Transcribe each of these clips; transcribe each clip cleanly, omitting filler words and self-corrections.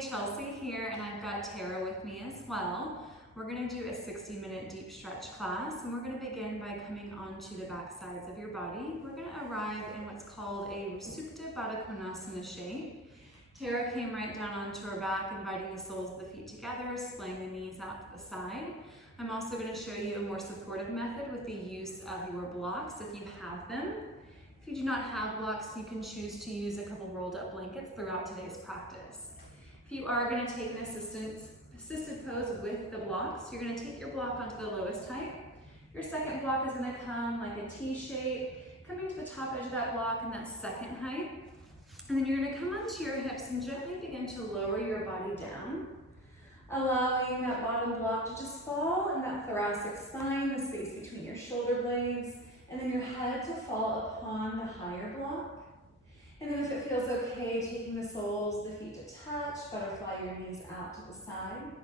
Chelsea here, and I've got Tara with me as well. We're going to do a 60-minute deep stretch class, and we're going to begin by coming onto the back sides of your body. We're going to arrive in what's called a Supta Baddha Konasana shape. Tara came right down onto her back, inviting the soles of the feet together, splaying the knees out to the side. I'm also going to show you a more supportive method with the use of your blocks if you have them. If you do not have blocks, you can choose to use a couple rolled up blankets throughout today's practice. If you are going to take an assisted pose with the blocks, you're going to take your block onto the lowest height. Your second block is going to come like a T shape, coming to the top edge of that block in that second height. And then you're going to come onto your hips and gently begin to lower your body down, allowing that bottom block to just fall in that thoracic spine, the space between your shoulder blades, and then your head to fall upon the higher block. And then if it feels okay, taking the soles, the feet to touch, butterfly your knees out to the side.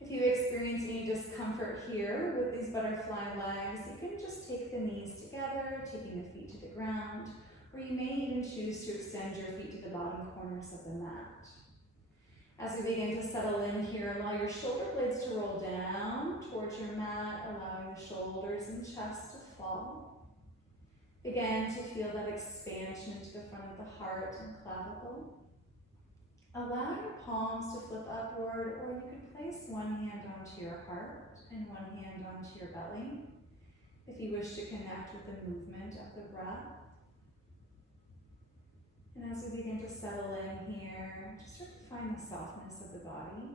If you experience any discomfort here with these butterfly legs, you can just take the knees together, taking the feet to the ground, or you may even choose to extend your feet to the bottom corners of the mat. As we begin to settle in here, allow your shoulder blades to roll down towards your mat, allowing the shoulders and chest to fall. Begin to feel that expansion to the front of the heart and clavicle. Allow your palms to flip upward, or you can place one hand onto your heart and one hand onto your belly if you wish to connect with the movement of the breath. And as we begin to settle in here, just start to find the softness of the body.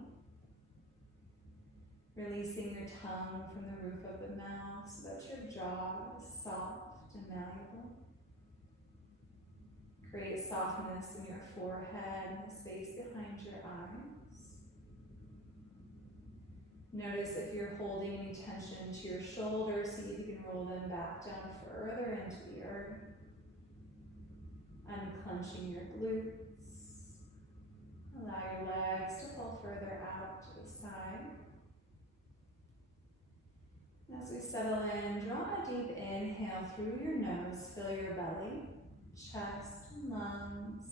Releasing your tongue from the roof of the mouth so that your jaw is soft and malleable. Create softness in your forehead and the space behind your eyes. Notice if you're holding any tension to your shoulders, see if you can roll them back down further into the earth. Unclenching your glutes. Allow your legs to fall further out to the side. As we settle in, draw a deep inhale through your nose, fill your belly, chest, and lungs.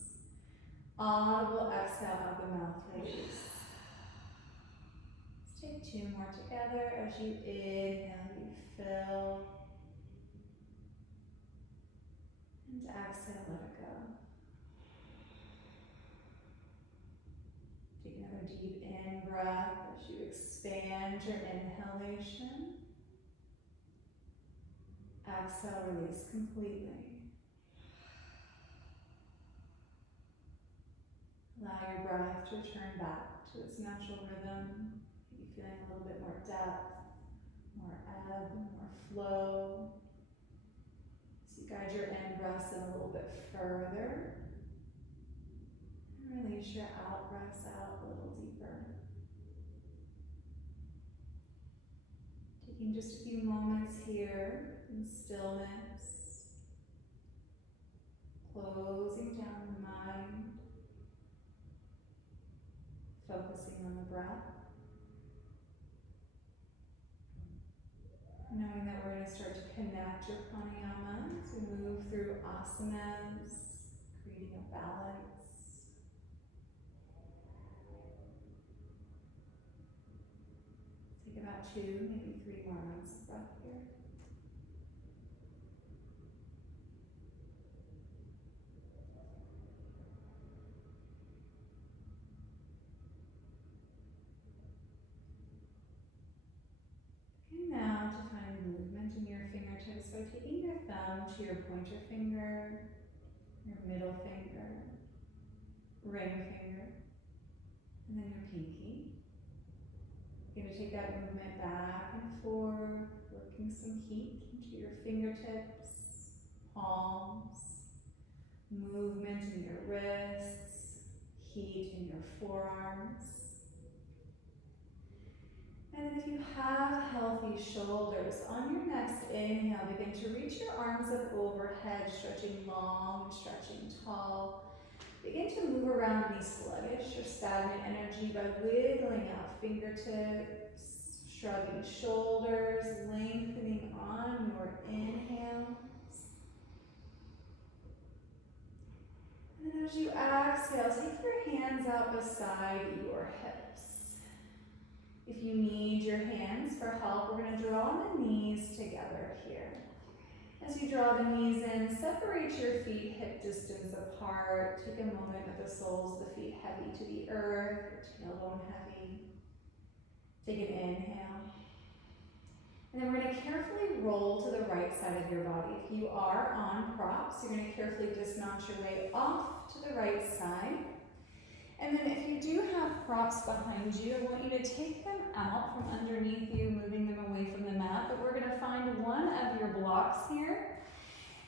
Audible exhale out the mouth, release. Let's take two more together. As you inhale, you fill. And exhale, let it go. Take another deep in breath as you expand your inhalation. Exhale, release completely. Allow your breath to return back to its natural rhythm. Maybe feeling a little bit more depth, more ebb, more flow. So you guide your in-breaths in a little bit further. And release your out-breaths out a little deeper. Taking just a few moments here in stillness, closing down the mind, focusing on the breath, knowing that we're going to start to connect your pranayama as we move through asanas, creating a balance. Take about 2, maybe 3 more rounds of breath here. Now to find movement in your fingertips by taking your thumb to your pointer finger, your middle finger, ring finger, and then your pinky. You're going to take that movement back and forth, working some heat into your fingertips, palms, movement in your wrists, heat in your forearms. And if you have healthy shoulders, on your next inhale, begin to reach your arms up overhead, stretching long, stretching tall. Begin to move around any sluggish or stagnant energy by wiggling out fingertips, shrugging shoulders, lengthening on your inhale. And then And as you exhale, take your hands out beside your hips. If you need your hands for help, we're going to draw the knees together here. As you draw the knees in, separate your feet hip distance apart. Take a moment with the soles of the feet heavy to the earth, your tailbone heavy. Take an inhale. And then we're going to carefully roll to the right side of your body. If you are on props, you're going to carefully dismount your way off to the right side. And then if you do have props behind you, I want you to take them out from underneath you, moving them away from the mat. But we're going to find one of your blocks here.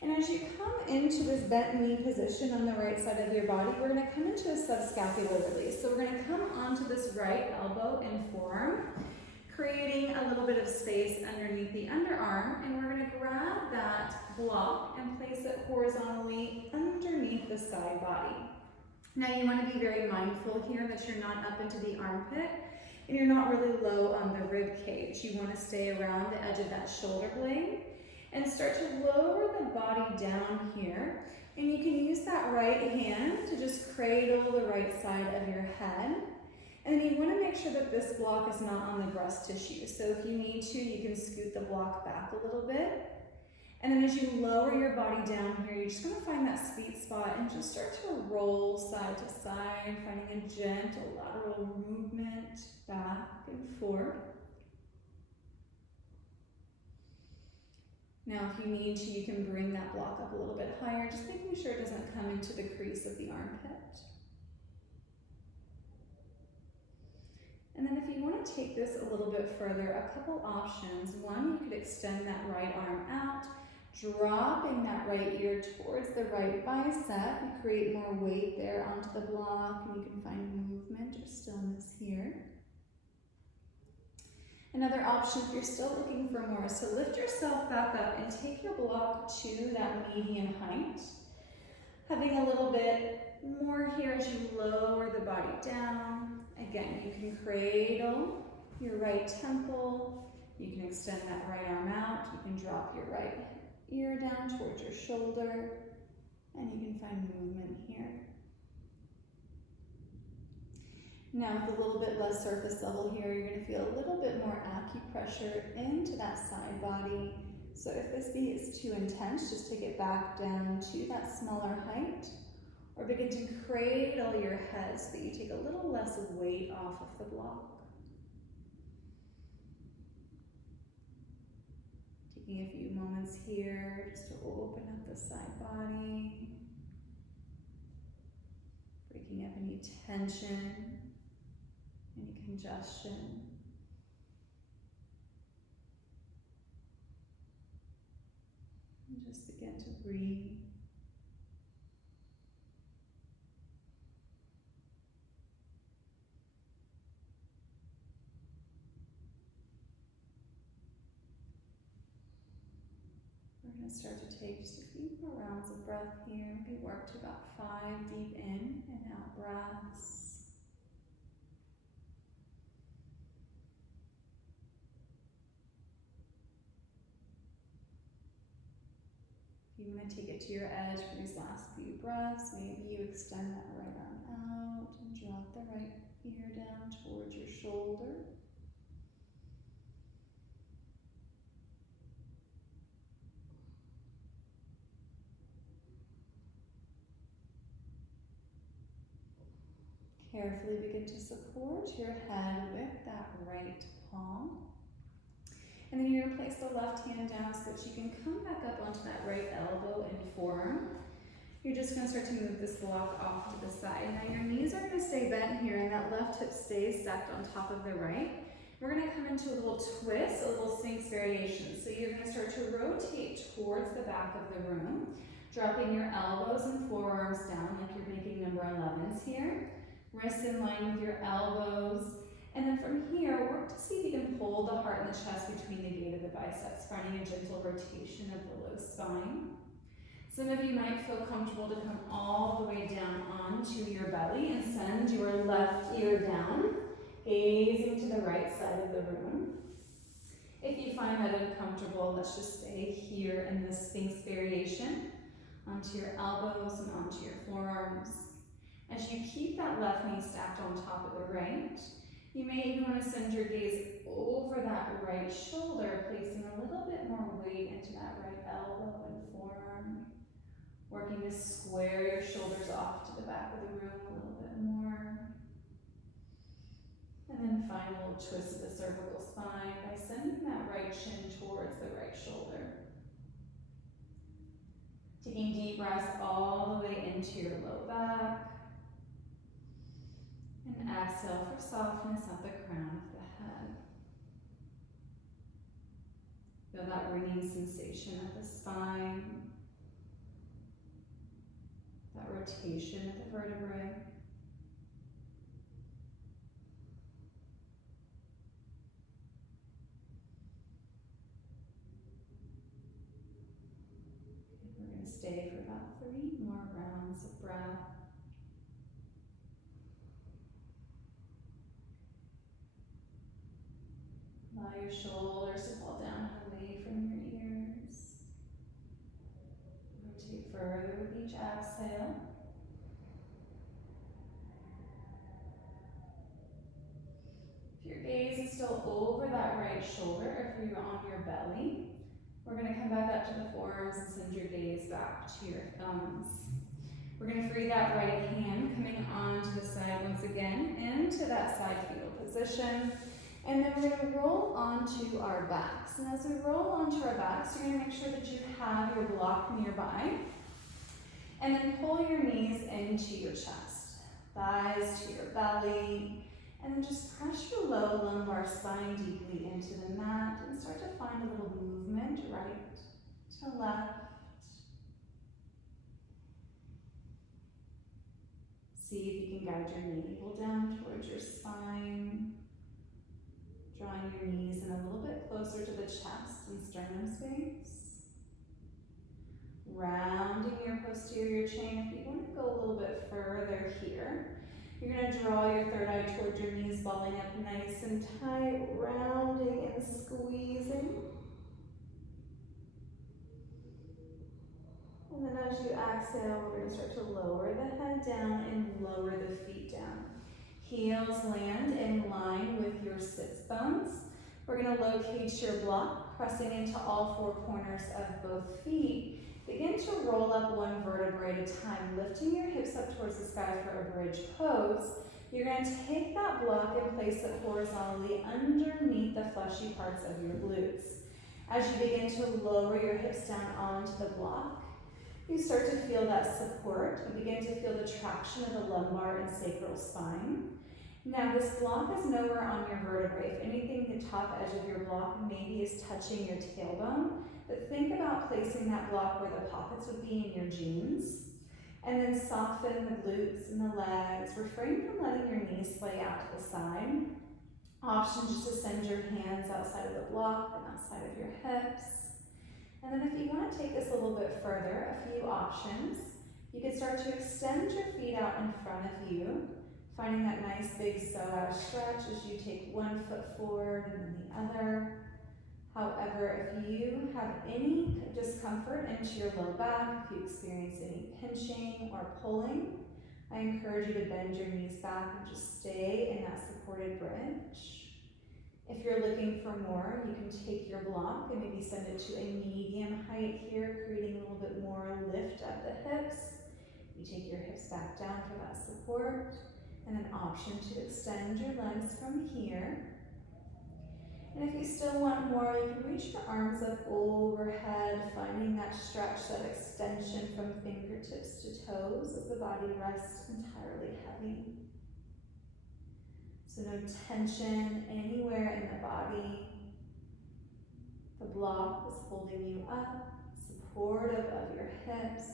And as you come into this bent knee position on the right side of your body, we're going to come into a subscapular release. So we're going to come onto this right elbow and forearm, creating a little bit of space underneath the underarm. And we're going to grab that block and place it horizontally underneath the side body. Now you want to be very mindful here that you're not up into the armpit and you're not really low on the rib cage. You want to stay around the edge of that shoulder blade and start to lower the body down here. And you can use that right hand to just cradle the right side of your head. And then you want to make sure that this block is not on the breast tissue. So if you need to, you can scoot the block back a little bit. And then as you lower your body down here, you're just going to find that sweet spot and just start to roll side to side, finding a gentle lateral movement back and forth. Now, if you need to, you can bring that block up a little bit higher, just making sure it doesn't come into the crease of the armpit. And then if you want to take this a little bit further, a couple options. One, you could extend that right arm out, dropping that right ear towards the right bicep. You create more weight there onto the block, and you can find movement or stillness here. Another option, if you're still looking for more, is to lift yourself back up and take your block to that median height. Having a little bit more here as you lower the body down. Again, you can cradle your right temple. You can extend that right arm out. You can drop your right ear down towards your shoulder. And you can find movement here. Now with a little bit less surface level here, you're going to feel a little bit more acupressure into that side body. So if this is too intense, just take it back down to that smaller height, or begin to cradle your head so that you take a little less weight off of the block. Taking a few moments here just to open up the side body, breaking up any tension, any congestion. And just begin to breathe. We're going to start to take just a few more rounds of breath here. We work to about 5 deep in and out breaths. If you want to take it to your edge for these last few breaths, maybe you extend that right arm out and drop the right ear down towards your shoulder. Carefully begin to support your head with that right palm. And then you're going to place the left hand down so that you can come back up onto that right elbow and forearm. You're just going to start to move this block off to the side. Now your knees are going to stay bent here and that left hip stays stacked on top of the right. We're going to come into a little twist, a little Sphinx variation. So you're going to start to rotate towards the back of the room, dropping your elbows and forearms down like you're making number 11s here. Wrists in line with your elbows. And then from here, work to see if you can pull the heart and the chest between the gate of the biceps, finding a gentle rotation of the low spine. Some of you might feel comfortable to come all the way down onto your belly and send your left ear down, gazing to the right side of the room. If you find that uncomfortable, let's just stay here in this Sphinx variation onto your elbows and onto your forearms. As you keep that left knee stacked on top of the right, you may even want to send your gaze over that right shoulder, placing a little bit more weight into that right elbow and forearm, working to square your shoulders off to the back of the room a little bit more. And then final twist of the cervical spine by sending that right shin towards the right shoulder. Taking deep breaths all the way into your low back. And exhale for softness at the crown of the head. Feel that ringing sensation at the spine. That rotation of the vertebrae. We're going to stay for about 3 more rounds of breath. Allow your shoulders to fall down and away from your ears. Rotate further with each exhale. If your gaze is still over that right shoulder, if you're on your belly, we're going to come back up to the forearms and send your gaze back to your thumbs. We're going to free that right hand coming onto the side once again into that side fetal position. And then we're going to roll onto our backs. And as we roll onto our backs, you're going to make sure that you have your block nearby. And then pull your knees into your chest, thighs to your belly. And then just press your low lumbar spine deeply into the mat and start to find a little movement right to left. See if you can guide your navel down towards your spine. Drawing your knees in a little bit closer to the chest and sternum space. Rounding your posterior chain. If you want to go a little bit further here, you're going to draw your third eye towards your knees, balling up nice and tight, rounding and squeezing. And then as you exhale, we're going to start to lower the head down and lower the feet down. Heels land in line with your sits bones. We're going to locate your block, pressing into all 4 corners of both feet. Begin to roll up one vertebrae at a time, lifting your hips up towards the sky for a bridge pose. You're going to take that block and place it horizontally underneath the fleshy parts of your glutes. As you begin to lower your hips down onto the block, you start to feel that support. You begin to feel the traction of the lumbar and sacral spine. Now this block is nowhere on your vertebrae. If anything, the top edge of your block maybe is touching your tailbone, but think about placing that block where the pockets would be in your jeans. And then soften the glutes and the legs. Refrain from letting your knees splay out to the side. Option just to send your hands outside of the block and outside of your hips. And then if you want to take this a little bit further, a few options. You can start to extend your feet out in front of you, finding that nice big psoas stretch as you take one foot forward and then the other. However, if you have any discomfort into your low back, if you experience any pinching or pulling, I encourage you to bend your knees back and just stay in that supported bridge. If you're looking for more, you can take your block and maybe send it to a medium height here, creating a little bit more lift at the hips. You take your hips back down for that support, and an option to extend your legs from here. And if you still want more, you can reach your arms up overhead, finding that stretch, that extension from fingertips to toes as the body rests entirely heavy. So no tension anywhere in the body. The block is holding you up, supportive of your hips.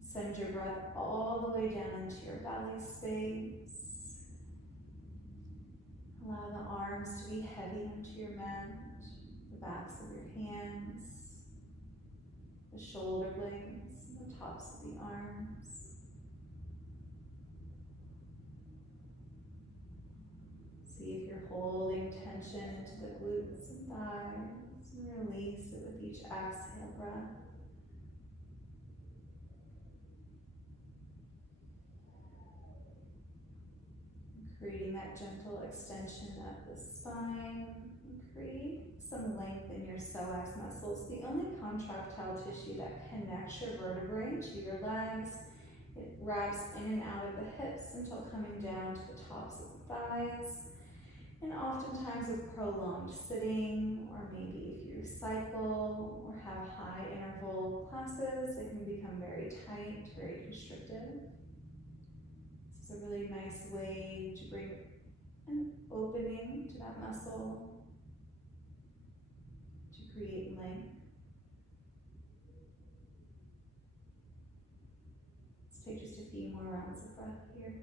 Send your breath all the way down into your belly space. Allow the arms to be heavy onto your mat, the backs of your hands, the shoulder blades, the tops of the arms. See if you're holding tension into the glutes and thighs, and release it with each exhale breath. Creating that gentle extension of the spine. Create some length in your psoas muscles, the only contractile tissue that connects your vertebrae to your legs. It wraps in and out of the hips until coming down to the tops of the thighs. And oftentimes with prolonged sitting, or maybe if you cycle or have high interval classes, it can become very tight, very constricted. This is a really nice way to bring an opening to that muscle, to create length. Let's take just a few more rounds of breath here.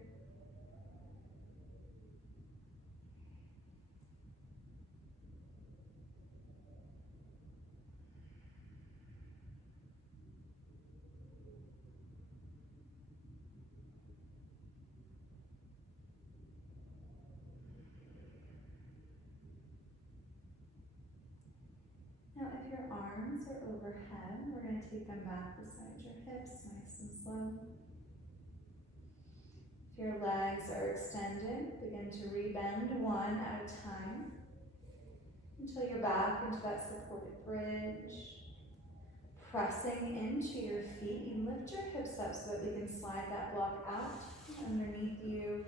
Now if your arms are overhead, we're going to take them back beside your hips, nice and slow. If your legs are extended, begin to rebend one at a time until you're back into that supported bridge. Pressing into your feet, you lift your hips up so that we can slide that block out underneath you.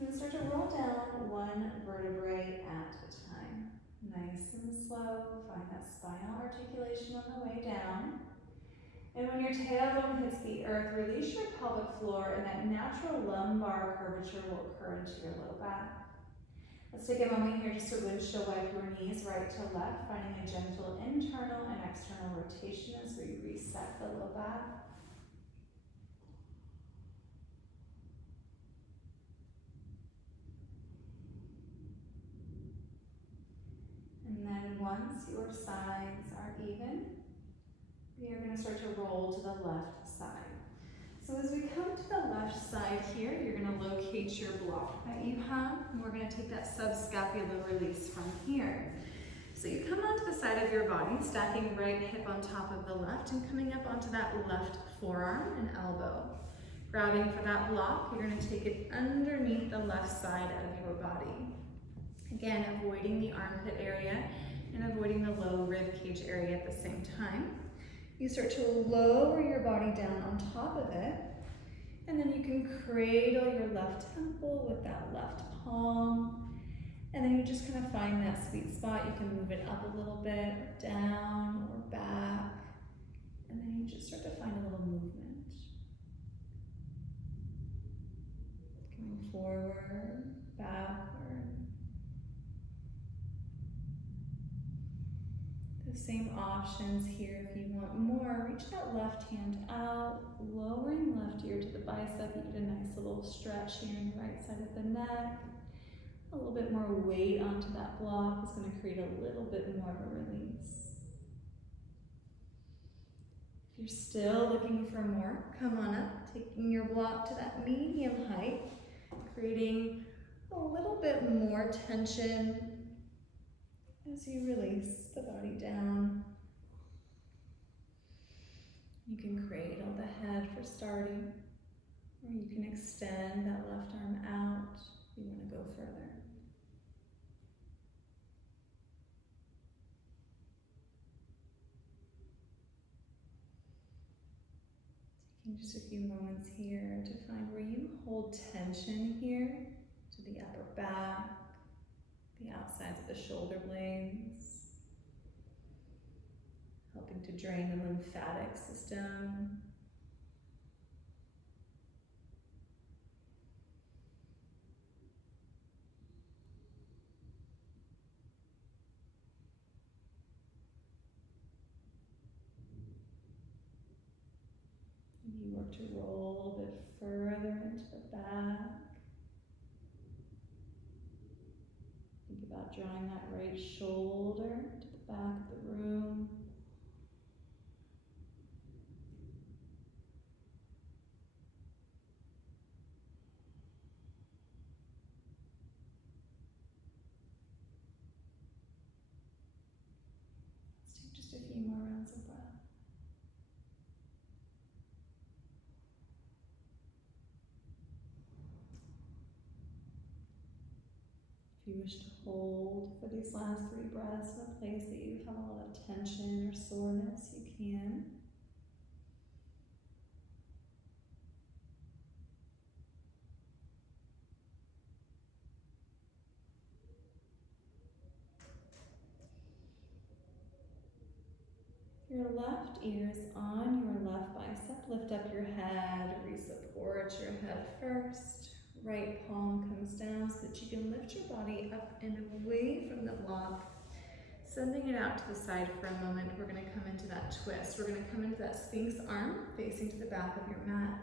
And then start to roll down one vertebrae at a time. Nice and slow, find that spinal articulation on the way down. And when your tailbone hits the earth, release your pelvic floor and that natural lumbar curvature will occur into your low back. Let's take a moment here just to windshield wipe your knees right to left, finding a gentle internal and external rotation as we reset the low back. And then once your sides are even, we are going to start to roll to the left side. So as we come to the left side here, you're going to locate your block that you have, and we're going to take that subscapular release from here. So you come onto the side of your body, stacking right hip on top of the left, and coming up onto that left forearm and elbow. Grabbing for that block, you're going to take it underneath the left side of your body. Again, avoiding the armpit area and avoiding the low rib cage area at the same time. You start to lower your body down on top of it, and then you can cradle your left temple with that left palm, and then you just kind of find that sweet spot. You can move it up a little bit, or down, or back, and then you just start to find a little movement. Coming forward, backward. The same options here if you want more. Reach that left hand out, lowering left ear to the bicep. You get a nice little stretch here on the right side of the neck. A little bit more weight onto that block is going to create a little bit more of a release. If you're still looking for more, come on up, taking your block to that medium height, creating a little bit more tension as you release the body down. You can cradle the head for starting, or you can extend that left arm out if you want to go further. Taking just a few moments here to find where you hold tension here to the upper back, the outsides of the shoulder blades, helping to drain the lymphatic system. You work to roll a little bit further into the back. Think about drawing that right shoulder to the back of the room. Let's take just a few more rounds of breath. If you wish to hold for these last 3 breaths in a place that you have a lot of tension or soreness, you can. Your left ear is on your left bicep. Lift up your head, re-support your head first. Right palm comes down so that you can lift your body up and away from the block. Sending it out to the side for a moment, we're going to come into that twist. We're going to come into that Sphinx arm facing to the back of your mat.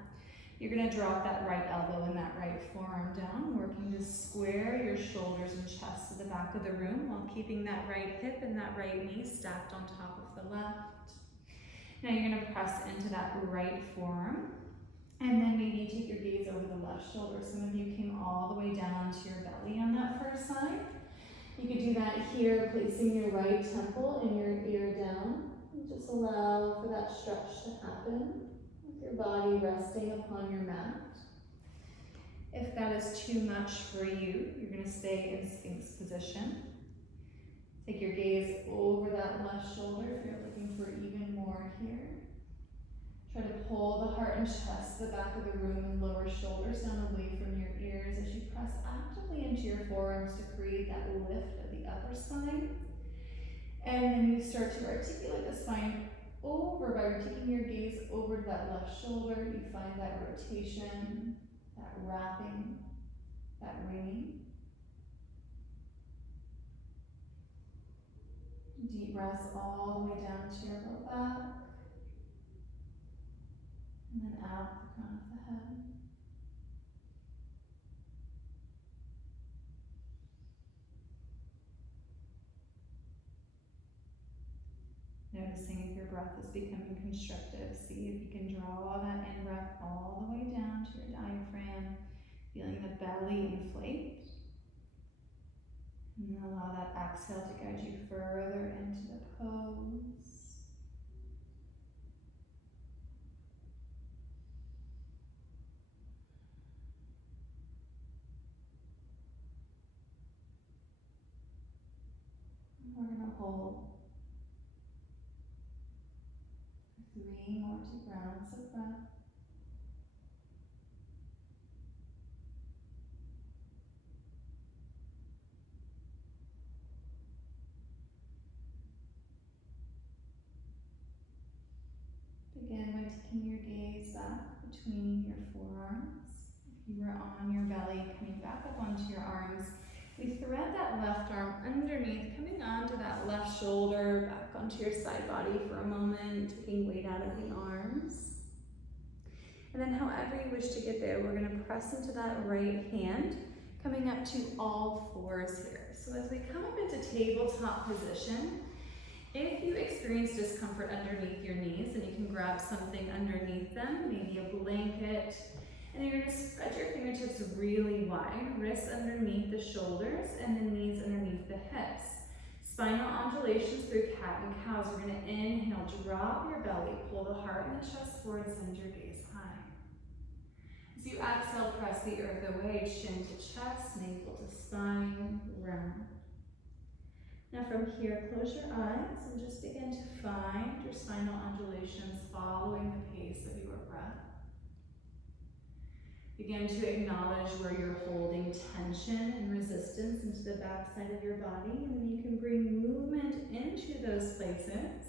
You're going to drop that right elbow and that right forearm down, working to square your shoulders and chest to the back of the room while keeping that right hip and that right knee stacked on top of the left. Now you're going to press into that right forearm, and then maybe take your gaze over the left shoulder. Some of you came all the way down to your belly on that first side. You could do that here, placing your right temple and your ear down. And just allow for that stretch to happen with your body resting upon your mat. If that is too much for you, you're going to stay in Sphinx position. Take your gaze over that left shoulder if you're looking for even more here. Try to pull the heart and chest to the back of the room and lower shoulders down away from your ears as you press actively into your forearms to create that lift of the upper spine. And then you start to articulate the spine over by taking your gaze over to that left shoulder. You find that rotation, that wrapping, that ringing. Deep breaths all the way down to your low back. And then out the crown of the head. Noticing if your breath is becoming constrictive. See if you can draw that in-breath all the way down to your diaphragm, feeling the belly inflate. And then allow that exhale to guide you further into the pose. And we're going to hold 3 more deep rounds of breath. Begin by taking your gaze back between your forearms. If you were on your belly, coming back up onto your arms. We thread that left arm underneath, coming onto that left shoulder, back onto your side body for a moment, taking weight out of the arms. And then however you wish to get there, we're going to press into that right hand, coming up to all fours here. So as we come up into tabletop position, if you experience discomfort underneath your knees, then you can grab something underneath them, maybe a blanket, and you're going to spread your fingertips really wide, wrists underneath the shoulders, and the knees underneath the hips. Spinal undulations through cat and cows. We're going to inhale, drop your belly, pull the heart and the chest forward, send your gaze high. As you exhale, press the earth away, chin to chest, navel to spine, round. Now from here, close your eyes and just begin to find your spinal undulations following the pace of your breath. Begin to acknowledge where you're holding tension and resistance into the back side of your body, and then you can bring movement into those places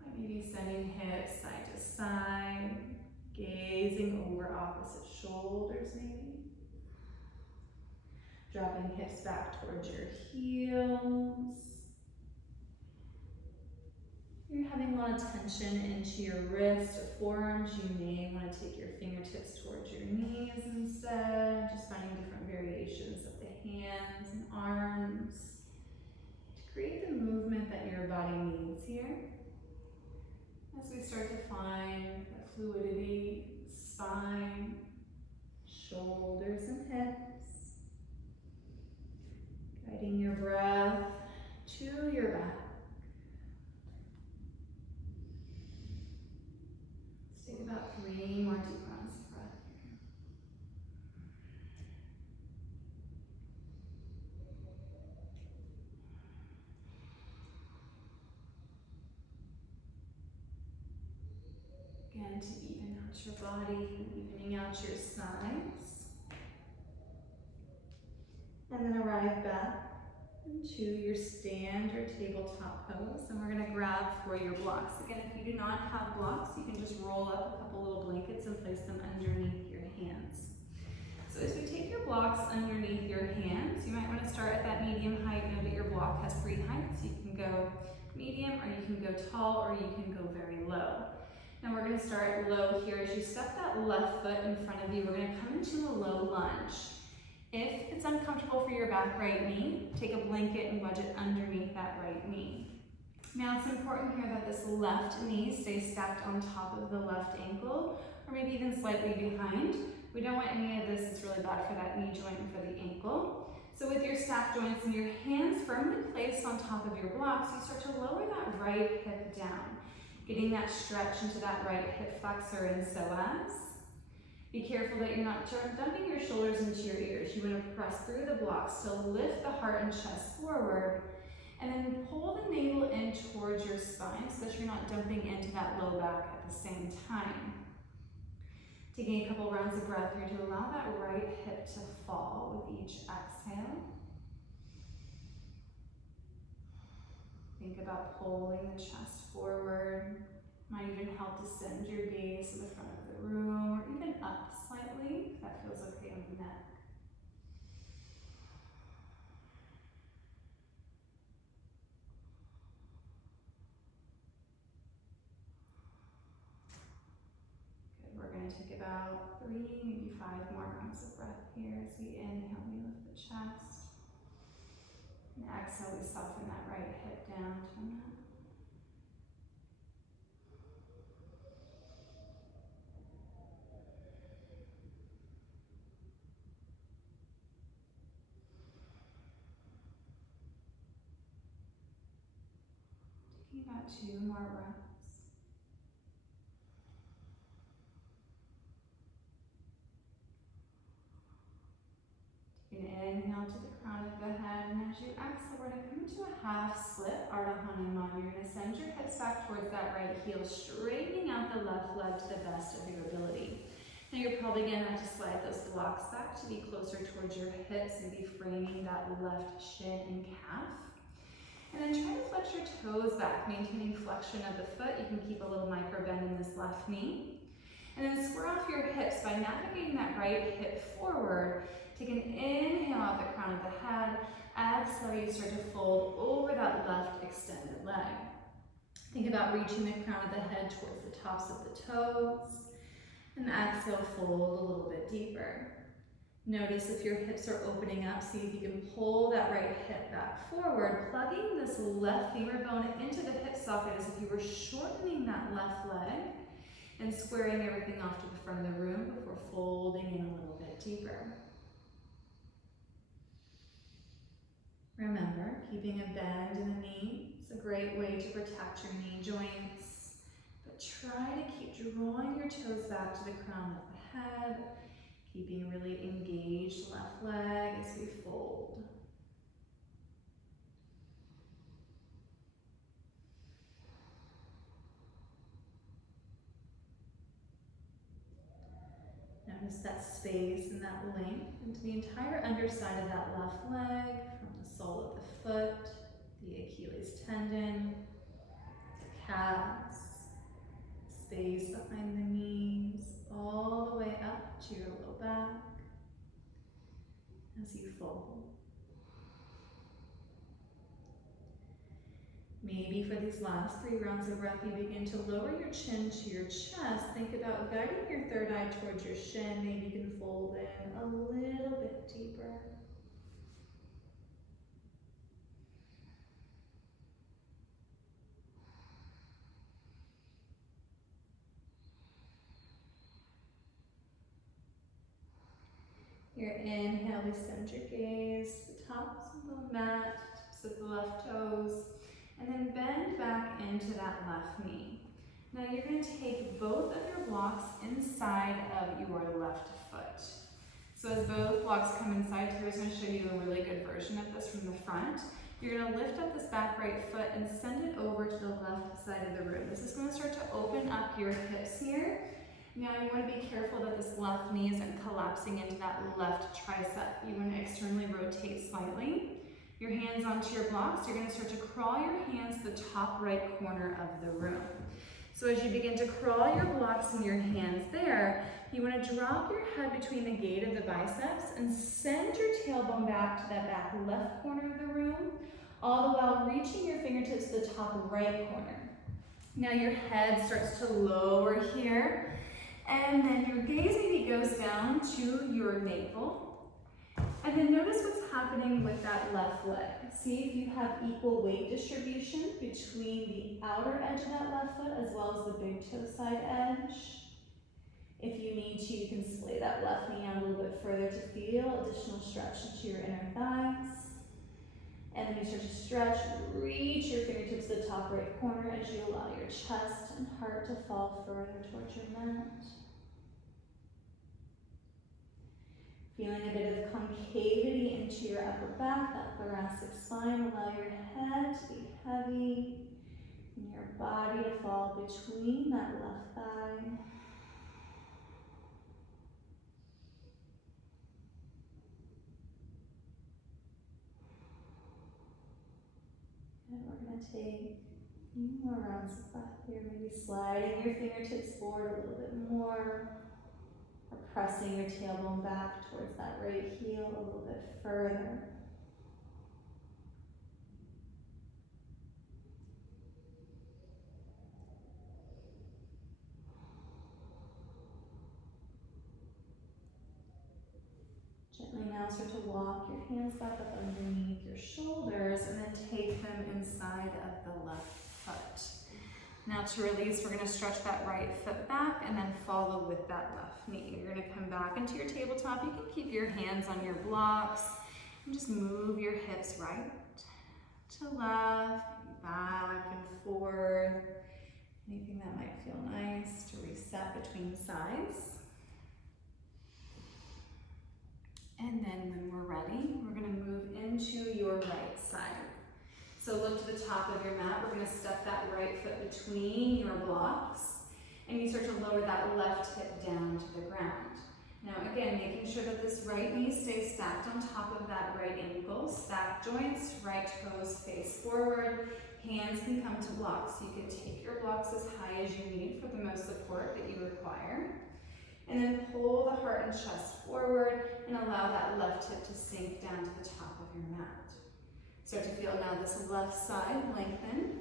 by maybe sending hips side to side, gazing over opposite shoulders maybe. Dropping hips back towards your heels. You're having a lot of tension into your wrists or forearms. You may want to take your fingertips towards your knees instead. Just finding different variations of the hands and arms to create the movement that your body needs here. As we start to find the fluidity, spine, shoulders and hips. Guiding your breath to your back. Let's take about 3 more deep rounds of breath here. to even out your body, evening out your sides. And then arrive back into your stand or tabletop pose. And we're going to grab for your blocks. Again, if you do not have blocks, you can just roll up a couple little blankets and place them underneath your hands. So as you take your blocks underneath your hands, you might want to start at that medium height. Know that your block has 3 heights. You can go medium, or you can go tall, or you can go very low. Now we're going to start low here. As you step that left foot in front of you, we're going to come into a low lunge. If it's uncomfortable for your back right knee, take a blanket and wedge it underneath that right knee. Now it's important here that this left knee stays stacked on top of the left ankle, or maybe even slightly behind. We don't want any of this. It's really bad for that knee joint and for the ankle. So with your stacked joints and your hands firmly placed on top of your blocks, you start to lower that right hip down, getting that stretch into that right hip flexor and psoas. Be careful that you're not dumping your shoulders into your ears. You want to press through the blocks to lift the heart and chest forward, and then pull the navel in towards your spine so that you're not dumping into that low back at the same time. Taking a couple rounds of breath here to allow that right hip to fall with each exhale. Think about pulling the chest forward. Might even help to send your gaze to the front of the room, or even up slightly, if that feels okay on the neck. Good, we're going to take about 3, maybe 5 more rounds of breath here. As we inhale, we lift the chest. And exhale, we soften that right hip down to a mat. About 2 more breaths. Take an inhale to the crown of the head, and as you exhale, we're going to come into a half split Ardha Hanuman. You're going to send your hips back towards that right heel, straightening out the left leg to the best of your ability. Now you're probably going to have to slide those blocks back to be closer towards your hips and be framing that left shin and calf. And then try to flex your toes back, maintaining flexion of the foot. You can keep a little micro bend in this left knee. And then square off your hips by navigating that right hip forward. Take an inhale out the crown of the head. Exhale, you start to fold over that left extended leg. Think about reaching the crown of the head towards the tops of the toes. And exhale, fold a little bit deeper. Notice if your hips are opening up, see if you can pull that right hip back forward, plugging this left femur bone into the hip socket as if you were shortening that left leg and squaring everything off to the front of the room before folding in a little bit deeper. Remember, keeping a bend in the knee is a great way to protect your knee joints, but try to keep drawing your toes back to the crown of the head, keeping a really engaged left leg as we fold. Notice that space and that length into the entire underside of that left leg, from the sole of the foot, the Achilles tendon, the calves, space behind the knees, all the way up to your low back as you fold. Maybe for these last 3 rounds of breath, you begin to lower your chin to your chest. Think about guiding your third eye towards your shin. Maybe you can fold in a little bit deeper. Your inhale, we send your gaze to the tops of the mat, tips of the left toes, and then bend back into that left knee. Now you're going to take both of your blocks inside of your left foot. So as both blocks come inside, Tara's going to show you a really good version of this from the front. You're gonna lift up this back right foot and send it over to the left side of the room. This is gonna start to open up your hips here. Now you wanna be careful that this left knee isn't collapsing into that left tricep. You wanna externally rotate slightly. Your hands onto your blocks. You're gonna start to crawl your hands to the top right corner of the room. So as you begin to crawl your blocks and your hands there, you want to drop your head between the gate of the biceps and send your tailbone back to that back left corner of the room, all the while reaching your fingertips to the top right corner. Now your head starts to lower here, and then your gaze maybe goes down to your navel. And then notice what's happening with that left leg. See if you have equal weight distribution between the outer edge of that left foot as well as the big toe side edge. If you need to, you can splay that left knee out a little bit further to feel additional stretch into your inner thighs. And then you start to stretch, reach your fingertips to the top right corner as you allow your chest and heart to fall further towards your mat. Feeling a bit of concavity into your upper back, that thoracic spine. Allow your head to be heavy and your body to fall between that left thigh. And we're going to take a few more rounds of breath here, maybe sliding your fingertips forward a little bit more. Or pressing your tailbone back towards that right heel a little bit further. Gently now start to walk your hands back up underneath your shoulders and then take them inside of the left foot. Now to release, we're going to stretch that right foot back and then follow with that left knee. You're going to come back into your tabletop. You can keep your hands on your blocks and just move your hips right to left, back and forth. Anything that might feel nice to reset between sides. And then when we're ready, we're going to move into your right side. So look to the top of your mat. We're going to step that right foot between your blocks, and you start to lower that left hip down to the ground. Now again, making sure that this right knee stays stacked on top of that right ankle. Stack joints, right toes face forward. Hands can come to blocks. You can take your blocks as high as you need for the most support that you require. And then pull the heart and chest forward and allow that left hip to sink down to the top of your mat. Start to feel now this left side lengthen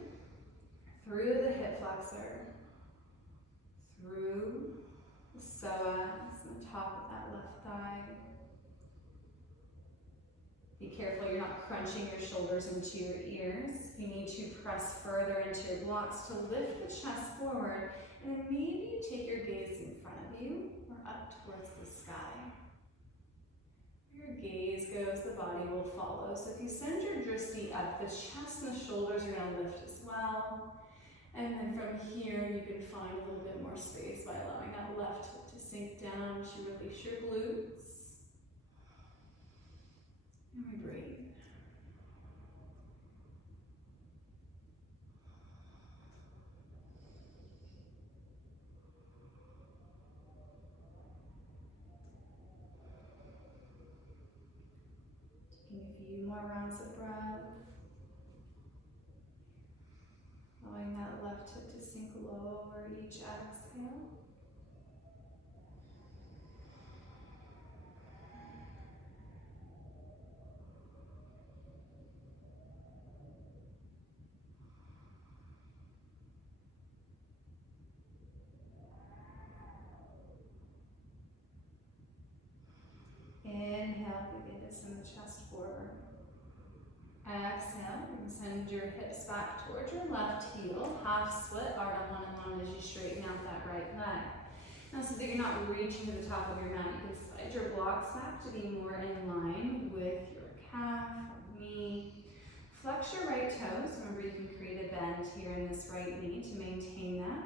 through the hip flexor, through the psoas and the top of that left thigh. Be careful you're not crunching your shoulders into your ears. You need to press further into your blocks to lift the chest forward, and then maybe you take your gaze in front of you or up towards the sky. Your gaze goes, the body will follow. So if you send your drishti up, the chest and the shoulders are going to lift as well. And then from here, you can find a little bit more space by allowing that left hip to sink down to release your glutes. And we breathe. Taking a few more rounds of breath. Allowing that left hip to sink lower each exhale. Inhale, begin to send the chest forward. Exhale, and send your hips back towards your left heel. Half split, Ardha Hanuman, as you straighten out that right leg. Now, so that you're not reaching to the top of your mat, you can slide your blocks back to be more in line with your calf or knee. Flex your right toes. Remember, you can create a bend here in this right knee to maintain that.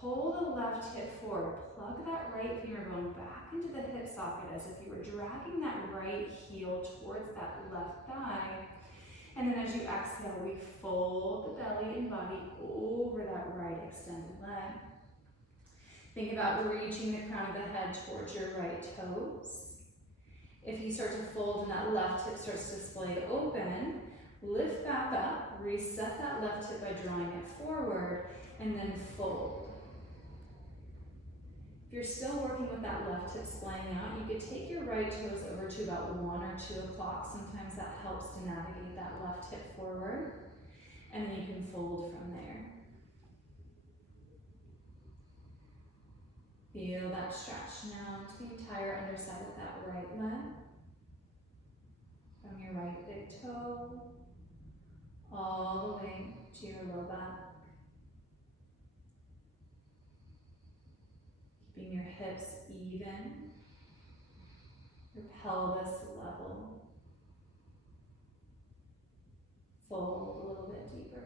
Pull the left hip forward. Plug that right femur bone back into the hip socket as if you were dragging that right heel towards that left thigh. And then as you exhale, we fold the belly and body over that right extended leg. Think about reaching the crown of the head towards your right toes. If you start to fold and that left hip starts to splay open, lift back up, reset that left hip by drawing it forward, and then fold. If you're still working with that left hip splaying out, you could take your right toes over to about 1 or 2 o'clock. Sometimes that helps to navigate that left hip forward, and then you can fold from there. Feel that stretch now to the entire underside of that right leg. From your right big toe, all the way to your low back. Keeping your hips even, your pelvis level. Fold a little bit deeper.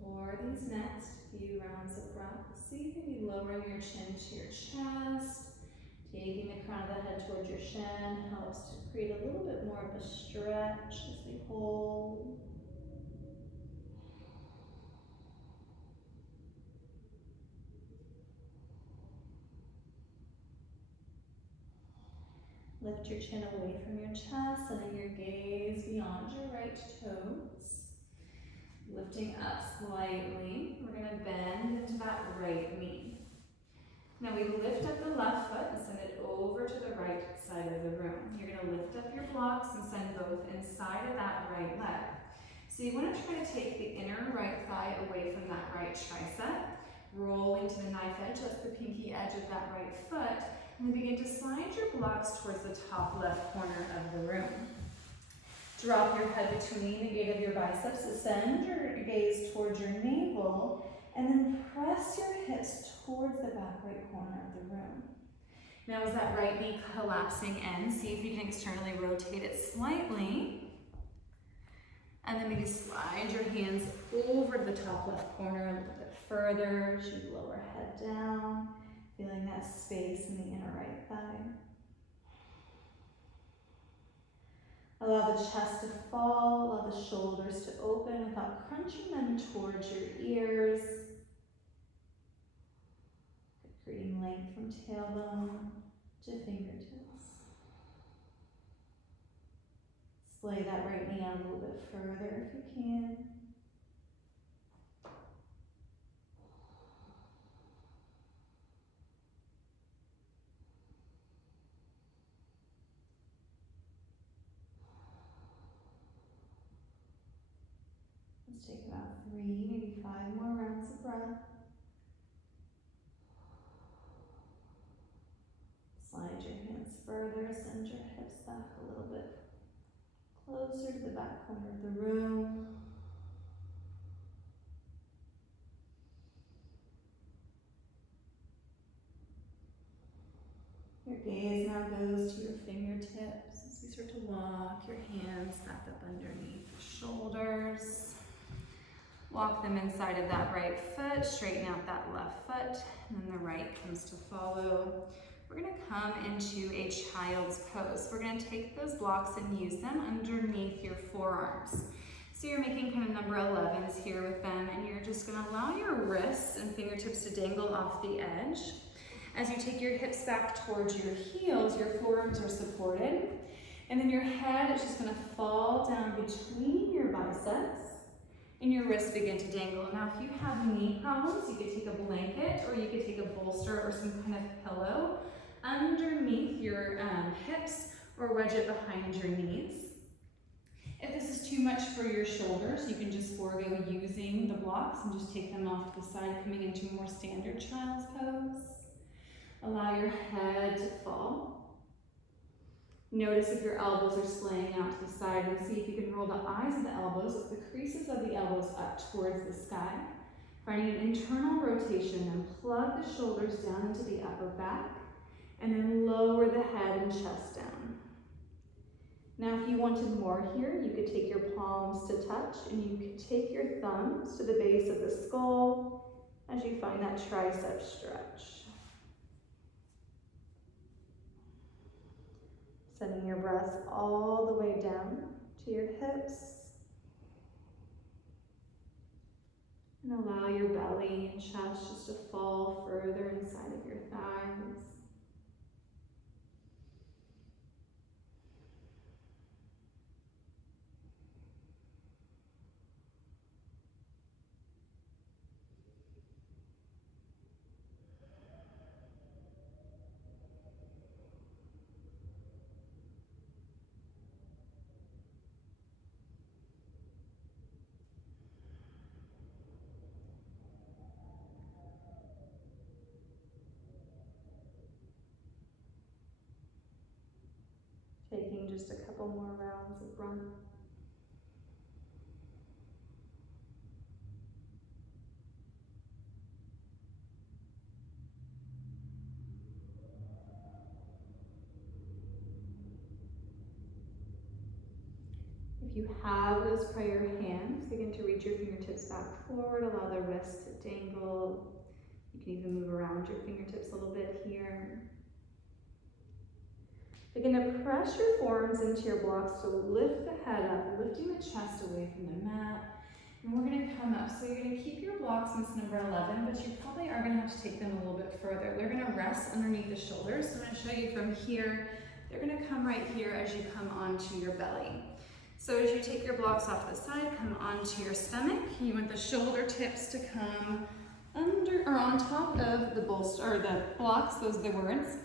For these next few rounds of breath, see maybe lowering your chin to your chest, taking the crown of the head towards your shin helps to create a little bit more of a stretch as we hold. Lift your chin away from your chest, letting your gaze beyond your right toes. Lifting up slightly, we're going to bend into that right knee. Now we lift up the left foot and send it over to the right side of the room. You're going to lift up your blocks and send both inside of that right leg. So you want to try to take the inner right thigh away from that right tricep, rolling to the knife edge, that's the pinky edge of that right foot, and then begin to slide your blocks towards the top left corner of the room. Drop your head between the gate of your biceps, send your gaze towards your navel, and then press your hips towards the back right corner of the room. Now as that right knee collapsing in, see if you can externally rotate it slightly. And then maybe slide your hands over to the top left corner a little bit further as you lower head down, feeling that space in the inner right thigh. Allow the chest to fall, allow the shoulders to open without crunching them towards your ears. Creating length from tailbone to fingertips. Splay that right knee out a little bit further if you can. Let's take about 3, maybe 5 more rounds of breath. Slide your hands further, send your hips back a little bit closer to the back corner of the room. Your gaze now goes to your fingertips as we start to walk your hands back up underneath the shoulders. Walk them inside of that right foot, straighten out that left foot, and then the right comes to follow. We're going to come into a child's pose. We're going to take those blocks and use them underneath your forearms. So you're making kind of number 11s here with them, and you're just going to allow your wrists and fingertips to dangle off the edge. As you take your hips back towards your heels, your forearms are supported, and then your head is just going to fall down between your biceps, and your wrists begin to dangle. Now, if you have knee problems, you could take a blanket, or you could take a bolster or some kind of pillow underneath your hips, or wedge it behind your knees. If this is too much for your shoulders, you can just forego using the blocks and just take them off to the side, coming into a more standard child's pose. Allow your head to fall. Notice if your elbows are splaying out to the side, and see if you can roll the eyes of the elbows, the creases of the elbows up towards the sky. Finding an internal rotation, then plug the shoulders down into the upper back, and then lower the head and chest down. Now, if you wanted more here, you could take your palms to touch and you could take your thumbs to the base of the skull as you find that tricep stretch. Sending your breath all the way down to your hips. And allow your belly and chest just to fall further inside of your thighs. Taking just a couple more rounds of breath. If you have those prayer hands, begin to reach your fingertips back forward, allow the wrists to dangle. You can even move around your fingertips a little bit here. Begin to press your forearms into your blocks to lift the head up, lifting the chest away from the mat. And we're going to come up. So you're going to keep your blocks in this number 11, but you probably are going to have to take them a little bit further. They're going to rest underneath the shoulders. So I'm going to show you from here. They're going to come right here as you come onto your belly. So as you take your blocks off to the side, come onto your stomach. You want the shoulder tips to come under or on top of the bolster or the blocks, those are the words.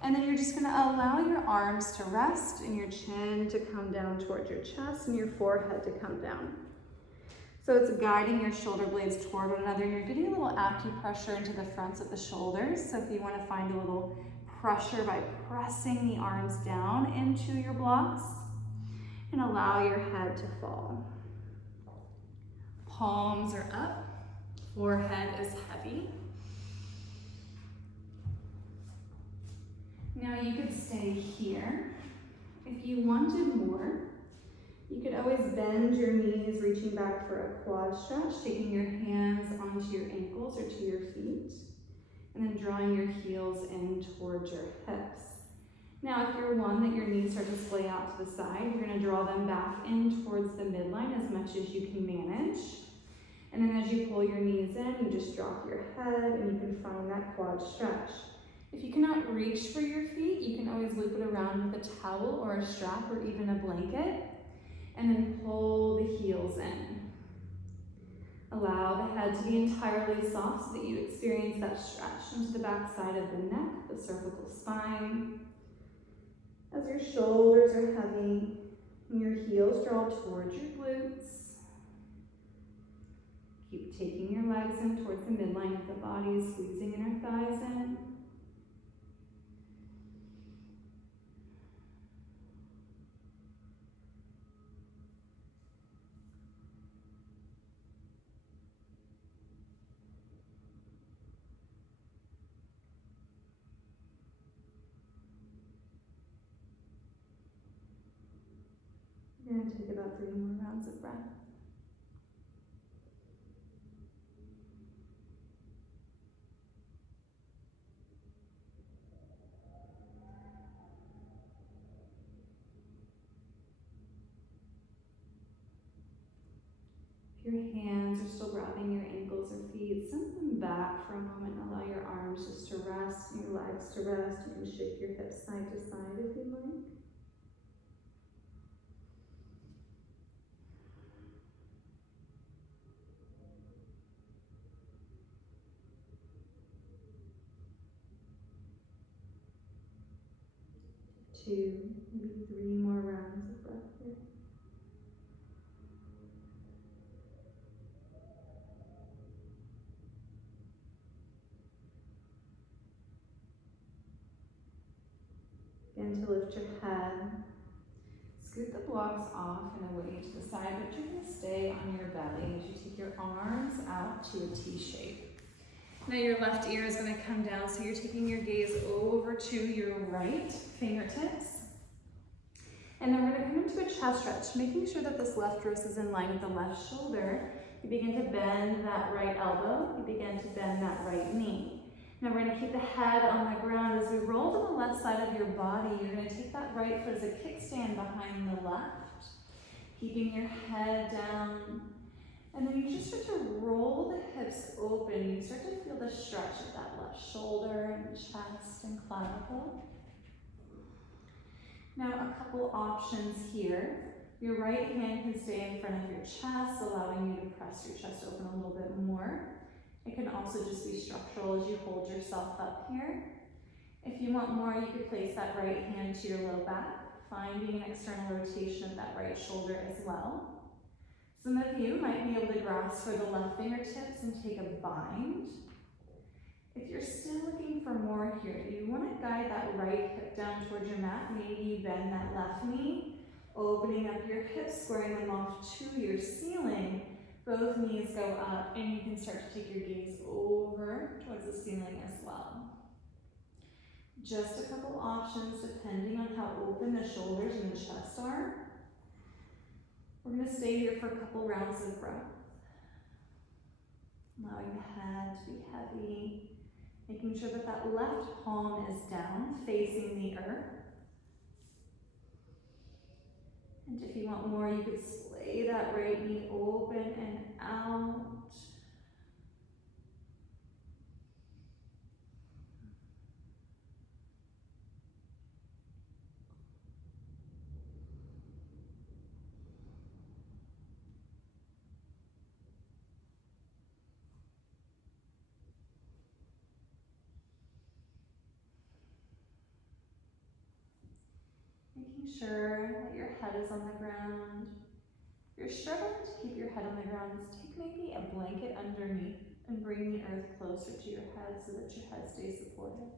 And then you're just gonna allow your arms to rest and your chin to come down towards your chest and your forehead to come down. So it's guiding your shoulder blades toward one another. You're getting a little acupressure into the fronts of the shoulders. So if you wanna find a little pressure by pressing the arms down into your blocks and allow your head to fall. Palms are up, forehead is heavy. Now you could stay here. If you wanted more, you could always bend your knees, reaching back for a quad stretch, taking your hands onto your ankles or to your feet, and then drawing your heels in towards your hips. Now, if you're one that your knees start to splay out to the side, you're gonna draw them back in towards the midline as much as you can manage. And then as you pull your knees in, you just drop your head and you can find that quad stretch. If you cannot reach for your feet, you can always loop it around with a towel or a strap or even a blanket, and then pull the heels in. Allow the head to be entirely soft so that you experience that stretch into the back side of the neck, the cervical spine. As your shoulders are heavy and your heels draw towards your glutes, keep taking your legs in towards the midline of the body, squeezing inner thighs in. We're going to take about 3 more rounds of breath. If your hands are still grabbing your ankles or feet, send them back for a moment and allow your arms just to rest and your legs to rest. You can shake your hips side to side if you'd like. Two, maybe 3 more rounds of breath here. Begin to lift your head. Scoot the blocks off and away to the side, but you're going to stay on your belly as you take your arms out to a T shape. Now your left ear is going to come down, so you're taking your gaze over to your right fingertips. And then we're gonna come into a chest stretch, making sure that this left wrist is in line with the left shoulder. You begin to bend that right elbow. You begin to bend that right knee. Now we're gonna keep the head on the ground. As we roll to the left side of your body, you're gonna take that right foot as a kickstand behind the left, keeping your head down. And then you just start to roll the hips open. You start to feel the stretch of that left shoulder and chest and clavicle. Now a couple options here. Your right hand can stay in front of your chest, allowing you to press your chest open a little bit more. It can also just be structural as you hold yourself up here. If you want more, you could place that right hand to your low back, finding an external rotation of that right shoulder as well. Some of you might be able to grasp for the left fingertips and take a bind. If you're still looking for more here, you want to guide that right hip down towards your mat. Maybe you bend that left knee, opening up your hips, squaring them off to your ceiling. Both knees go up, and you can start to take your gaze over towards the ceiling as well. Just a couple options depending on how open the shoulders and the chest are. We're going to stay here for a couple rounds of breath. Allowing the head to be heavy, making sure that that left palm is down, facing the earth. And if you want more, you could splay that right knee open and out. Making sure that your head is on the ground. If you're struggling to keep your head on the ground, just take maybe a blanket underneath and bring the earth closer to your head so that your head stays supported.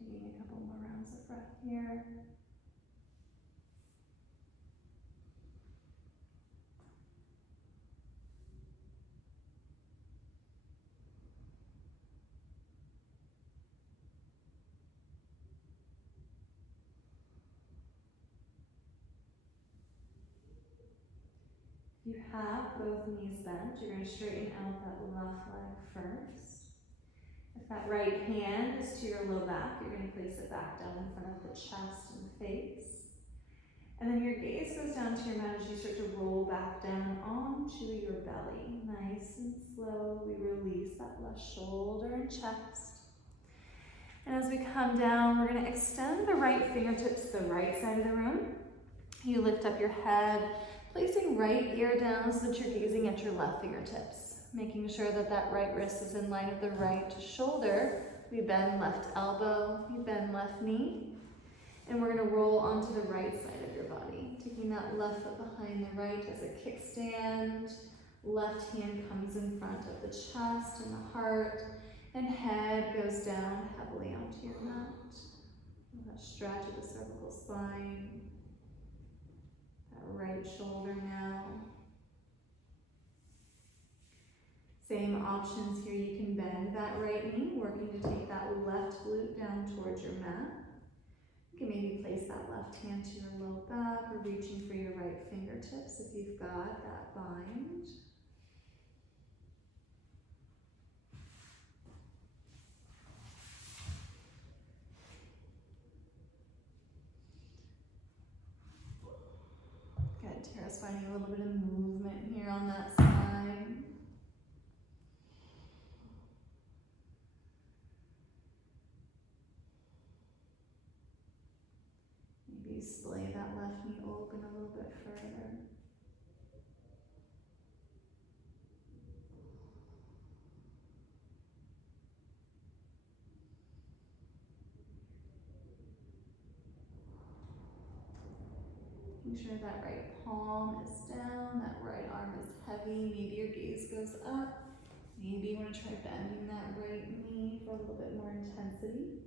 Taking a couple more rounds of breath here. If you have both knees bent, you're going to straighten out that left leg first. If that right hand is to your low back, you're going to place it back down in front of the chest and face. And then your gaze goes down to your mat as you start to roll back down onto your belly. Nice and slow, we release that left shoulder and chest. And as we come down, we're going to extend the right fingertips to the right side of the room. You lift up your head, placing right ear down so that you're gazing at your left fingertips. Making sure that that right wrist is in line with the right shoulder. We bend left elbow, we bend left knee. And we're going to roll onto the right side of your body. Taking that left foot behind the right as a kickstand. Left hand comes in front of the chest and the heart. And head goes down heavily onto your mat. That stretch of the cervical spine. That right shoulder now. Same options here. You can bend that right knee, working to take that left glute down towards your mat. You can maybe place that left hand to your low back or reaching for your right fingertips if you've got that bind. Good, Tara's finding a little bit of movement here on that side. Maybe splay that left knee open a little bit further. Making sure that right palm is down, that right arm is heavy. Maybe your gaze goes up. Maybe you want to try bending that right knee for a little bit more intensity.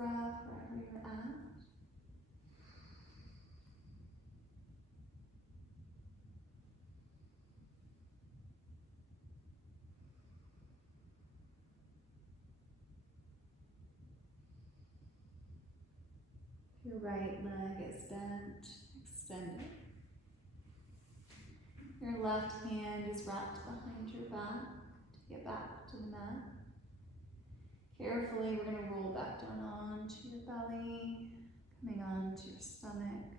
breath wherever you're at. Your right leg is bent, extended. Your left hand is wrapped behind your back to get back to the mat. Carefully, we're going to roll back down onto your belly, coming onto your stomach.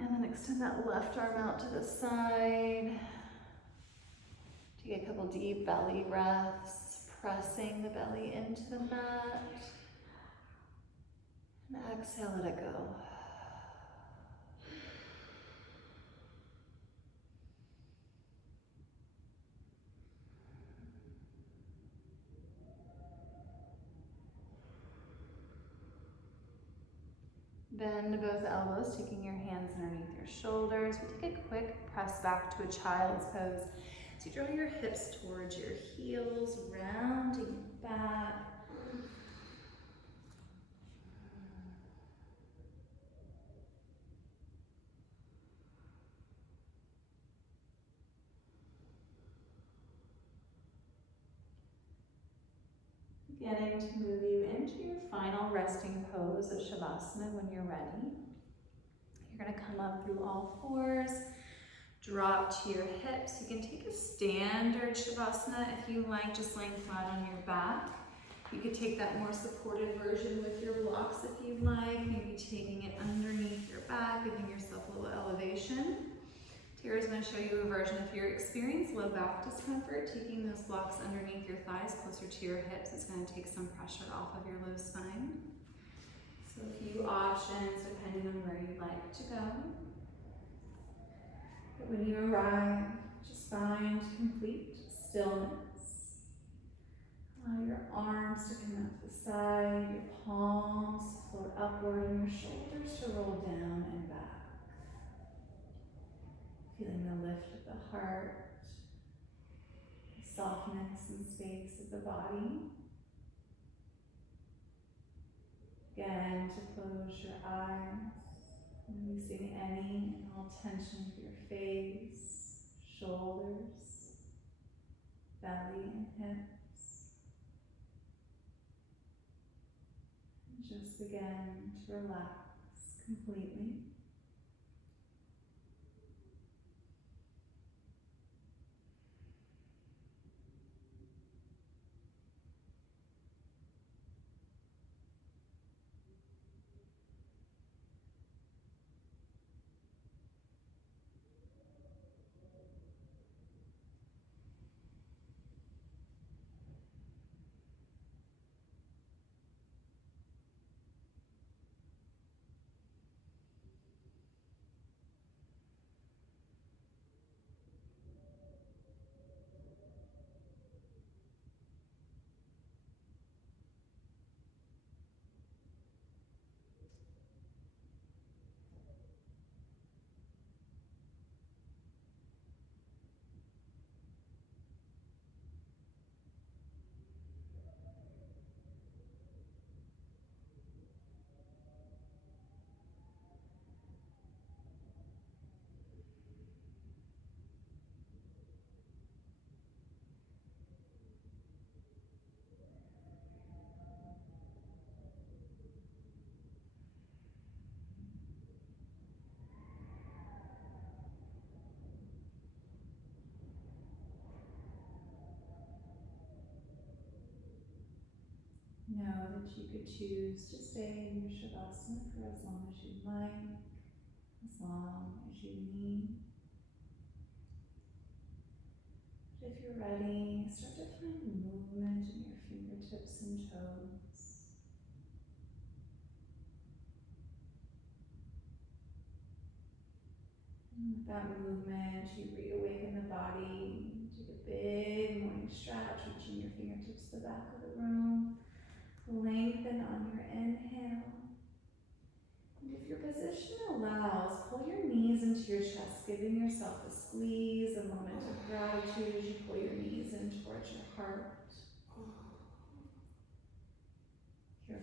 And then extend that left arm out to the side. Take a couple deep belly breaths, pressing the belly into the mat. And exhale, let it go. Bend both elbows, taking your hands underneath your shoulders. We take a quick press back to a child's pose. So you draw your hips towards your heels, rounding back. Beginning to move you into your final resting pose of Shavasana when you're ready. You're going to come up through all fours, drop to your hips. You can take a standard Shavasana if you like, just laying flat on your back. You could take that more supported version with your blocks if you'd like, maybe taking it underneath your back, giving yourself a little elevation. Tara's going to show you a version if you're experiencing low back discomfort, taking those blocks underneath your thighs closer to your hips. It's going to take some pressure off of your low spine. So a few options depending on where you'd like to go. But when you arrive, just find complete stillness. Allow your arms to come out to the side, your palms to float upward, and your shoulders to roll down and back. Feeling the lift of the heart, the softness and space of the body. Again, to close your eyes, releasing any and all tension of your face, shoulders, belly, and hips. And just begin to relax completely. Know that you could choose to stay in your Shavasana for as long as you'd like, as long as you need. But if you're ready, start to find movement in your fingertips and toes. And with that movement, you reawaken the body. Take a big morning stretch, reaching your fingertips to the back of the room. Lengthen on your inhale. And if your position allows, pull your knees into your chest, giving yourself a squeeze, a moment of gratitude as you pull your knees in towards your heart.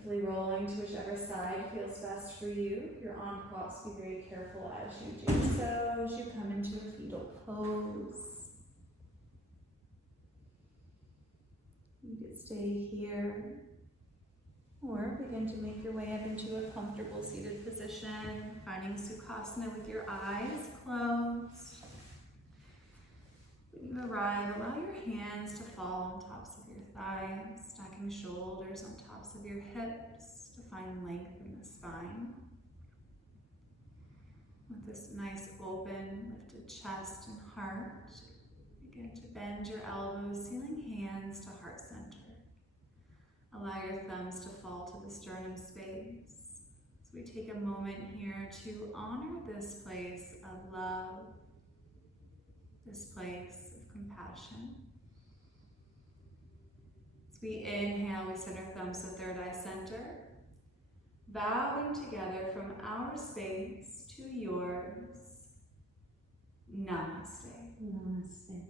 Carefully rolling to whichever side feels best for you. If you're on props, be very careful as you do so, as you come into a fetal pose. You could stay here or begin to make your way up into a comfortable seated position, finding Sukhasana with your eyes closed. When you arrive, allow your hands to fall on tops of your thighs, stacking shoulders on tops of your hips to find length in the spine. With this nice open, lifted chest and heart, begin to bend your elbows, sealing hands to heart center. Allow your thumbs to fall to the sternum space. So we take a moment here to honor this place of love, this place of compassion. As we inhale, we send our thumbs to third eye center, bowing together from our space to yours. Namaste. Namaste.